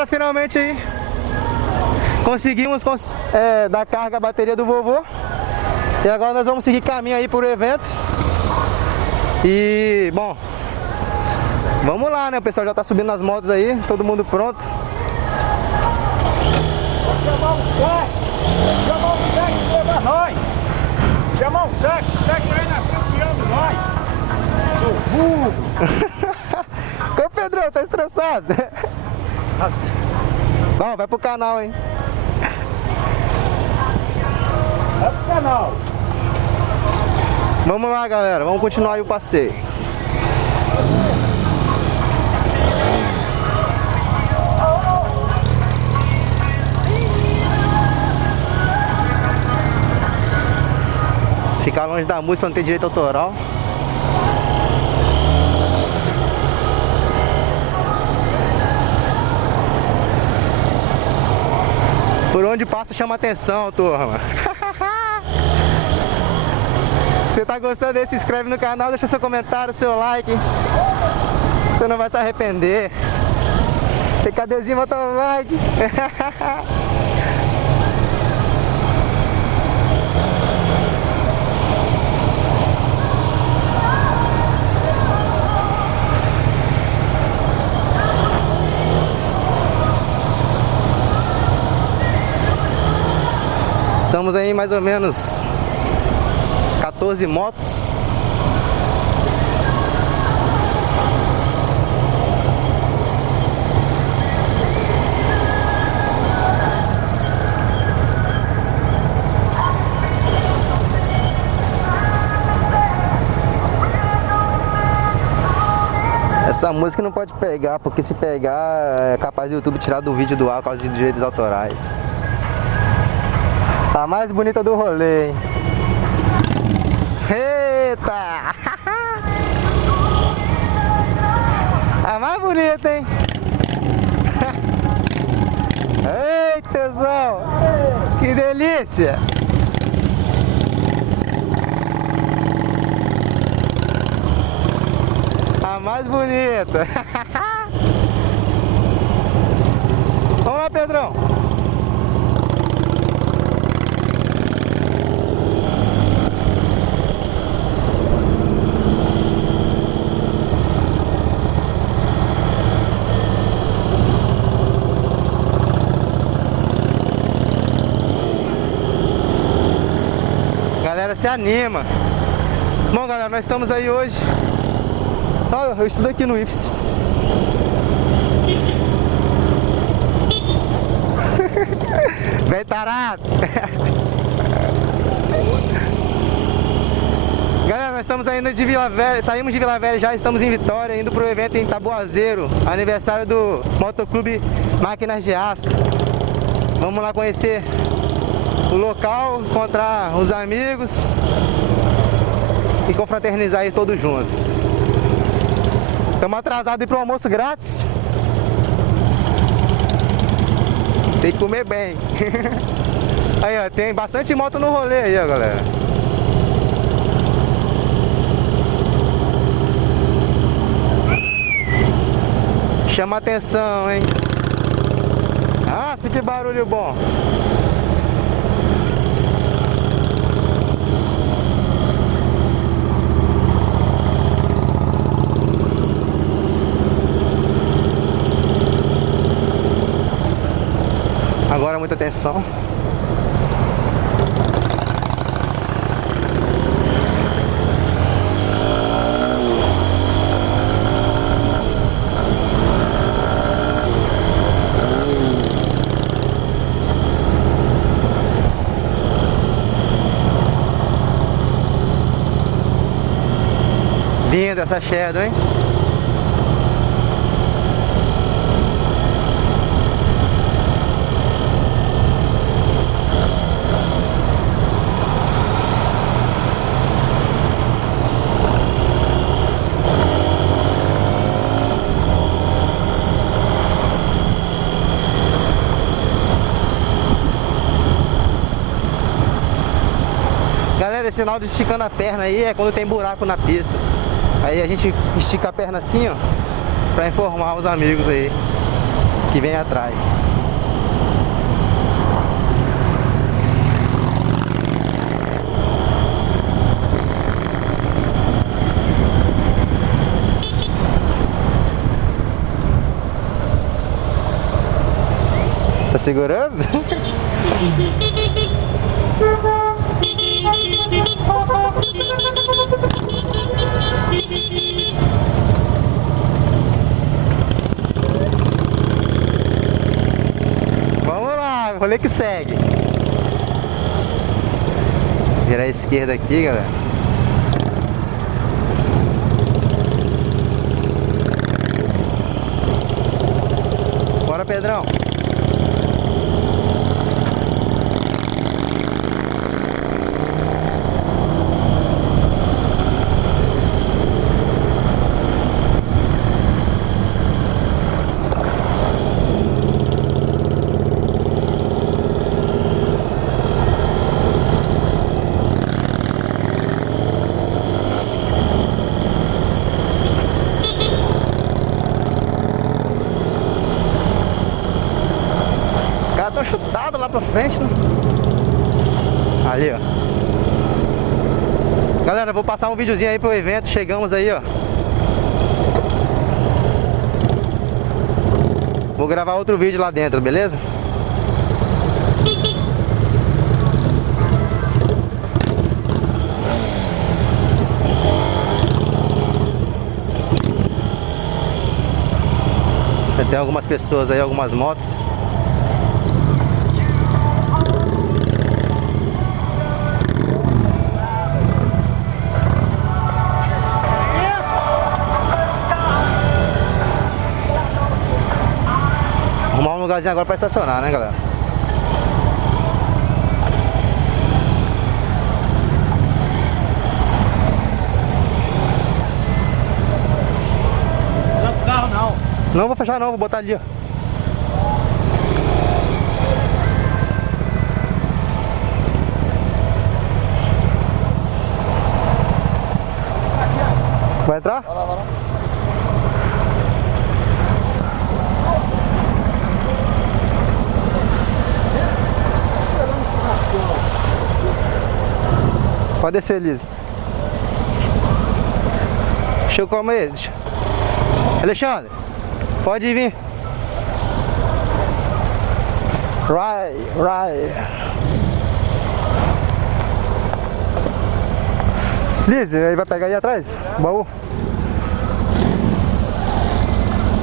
galera, finalmente aí conseguimos dar carga à bateria do vovô. E agora nós vamos seguir caminho aí pro evento. E, bom, vamos lá, né? O pessoal já tá subindo nas motos aí, todo mundo pronto. Chamar um táxi leva nós. Chamar um táxi aí na frente tirando nós. Seu burro. Ô Pedrão, tá estressado? Não, vai pro canal, hein? Vai pro canal. Vamos lá, galera, vamos continuar aí o passeio. Ficar longe da música pra não ter direito autoral. Por onde passa chama atenção, turma. Se você tá gostando desse, se inscreve no canal, deixa seu comentário, seu like. Você não vai se arrepender. Tem cadezinho, bota o like. Estamos aí em mais ou menos 14 motos. Essa música não pode pegar, porque se pegar é capaz do YouTube tirar do vídeo do ar por causa de direitos autorais. A mais bonita do rolê, hein? Eita! A mais bonita, hein? Eita, tesão! Que delícia! A mais bonita! Vamos lá, Pedrão! Galera, se anima. Bom, galera, nós estamos aí hoje. Olha, eu estudo aqui no IFES. Bem tarado. Galera, nós estamos ainda de Vila Velha. Saímos de Vila Velha, já estamos em Vitória, indo pro evento em Taboazeiro, aniversário do Motoclube Máquinas de Aço. Vamos lá conhecer o local, encontrar os amigos e confraternizar aí todos juntos. Estamos atrasados para o almoço grátis. Tem que comer bem. Aí, ó, tem bastante moto no rolê aí, ó, galera. Chama atenção, hein? Nossa, que barulho bom. Agora muita atenção. Linda essa Shadow, hein? Galera, esse sinal de esticando a perna aí é quando tem buraco na pista. Aí a gente estica a perna assim, ó, pra informar os amigos aí. que vem atrás. Tá segurando? Vamos lá, rolê que segue. Virar a esquerda aqui, galera. Bora, Pedrão. Estão chutados lá pra frente, né? Ali, ó. Galera, vou passar um videozinho aí pro evento. Chegamos aí, ó. Vou gravar outro vídeo lá dentro, beleza? Tem algumas pessoas aí, algumas motos. Arrumar um lugarzinho agora pra estacionar, né, galera? Não é carro não. Não vou fechar não, vou botar ali, ó. Vai entrar? Vai lá, vai lá. Pode descer, Lisa. Deixa eu comer ele. Alexandre, pode vir. Right. Lisa, aí vai pegar aí atrás? O baú.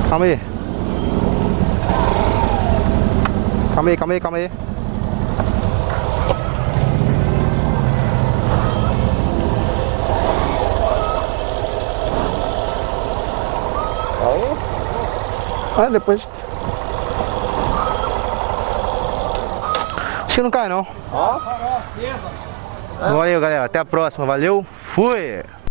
Calma aí. Calma aí. Ah, depois. Acho que não cai não. Ó, farol acesa. Valeu, galera. Até a próxima. Valeu. Fui.